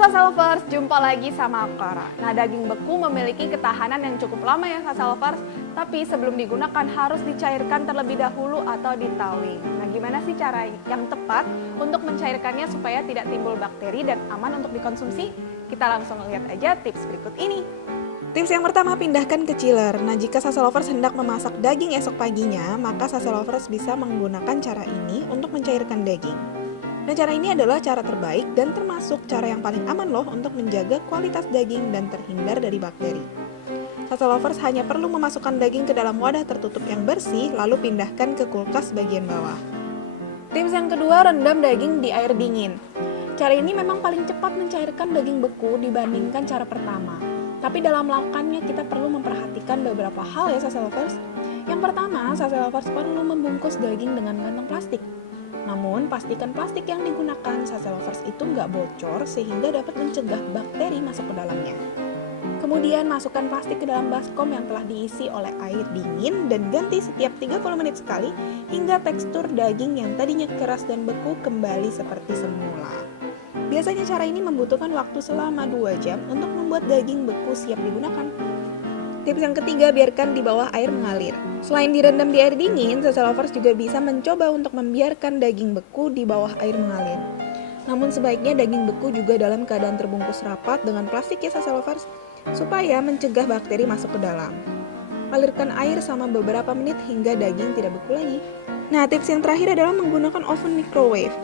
Sasa Lovers, jumpa lagi sama Clara. Nah, daging beku memiliki ketahanan yang cukup lama ya Sasa Lovers, tapi sebelum digunakan harus dicairkan terlebih dahulu atau ditowing. Nah, gimana sih cara yang tepat untuk mencairkannya supaya tidak timbul bakteri dan aman untuk dikonsumsi? Kita langsung lihat aja tips berikut ini. Tips yang pertama, pindahkan ke chiller. Nah, jika Sasa Lovers hendak memasak daging esok paginya, maka Sasa Lovers bisa menggunakan cara ini untuk mencairkan daging. Nah, cara ini adalah cara terbaik dan termasuk cara yang paling aman loh untuk menjaga kualitas daging dan terhindar dari bakteri. Sasa Lovers hanya perlu memasukkan daging ke dalam wadah tertutup yang bersih, lalu pindahkan ke kulkas bagian bawah. Tips yang kedua, rendam daging di air dingin. Cara ini memang paling cepat mencairkan daging beku dibandingkan cara pertama. Tapi dalam melakukannya kita perlu memperhatikan beberapa hal ya Sasa Lovers. Yang pertama, Sasa Lovers perlu membungkus daging dengan kantong plastik. Namun, pastikan plastik yang digunakan Sasa Lovers itu nggak bocor sehingga dapat mencegah bakteri masuk ke dalamnya. Kemudian, masukkan plastik ke dalam baskom yang telah diisi oleh air dingin dan ganti setiap 30 menit sekali hingga tekstur daging yang tadinya keras dan beku kembali seperti semula. Biasanya cara ini membutuhkan waktu selama 2 jam untuk membuat daging beku siap digunakan. Tips yang ketiga, biarkan di bawah air mengalir. Selain direndam di air dingin, Sasa Lovers juga bisa mencoba untuk membiarkan daging beku di bawah air mengalir. Namun sebaiknya daging beku juga dalam keadaan terbungkus rapat dengan plastik ya Sasa Lovers, supaya mencegah bakteri masuk ke dalam. Alirkan air selama beberapa menit hingga daging tidak beku lagi. Nah, tips yang terakhir adalah menggunakan oven microwave.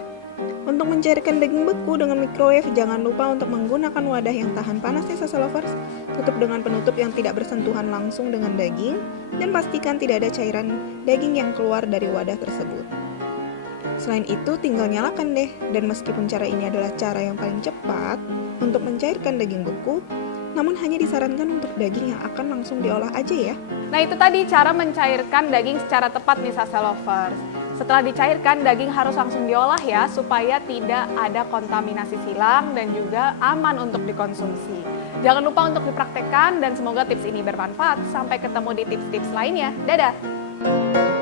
Untuk mencairkan daging beku dengan microwave, jangan lupa untuk menggunakan wadah yang tahan panas ya Sasa Lovers. Tutup dengan penutup yang tidak bersentuhan langsung dengan daging, dan pastikan tidak ada cairan daging yang keluar dari wadah tersebut. Selain itu, tinggal nyalakan deh. Dan meskipun cara ini adalah cara yang paling cepat untuk mencairkan daging beku, namun hanya disarankan untuk daging yang akan langsung diolah aja ya. Nah, itu tadi cara mencairkan daging secara tepat nih Sasa Lovers. Setelah dicairkan, daging harus langsung diolah ya, supaya tidak ada kontaminasi silang dan juga aman untuk dikonsumsi. Jangan lupa untuk dipraktekkan dan semoga tips ini bermanfaat. Sampai ketemu di tips-tips lainnya. Dadah!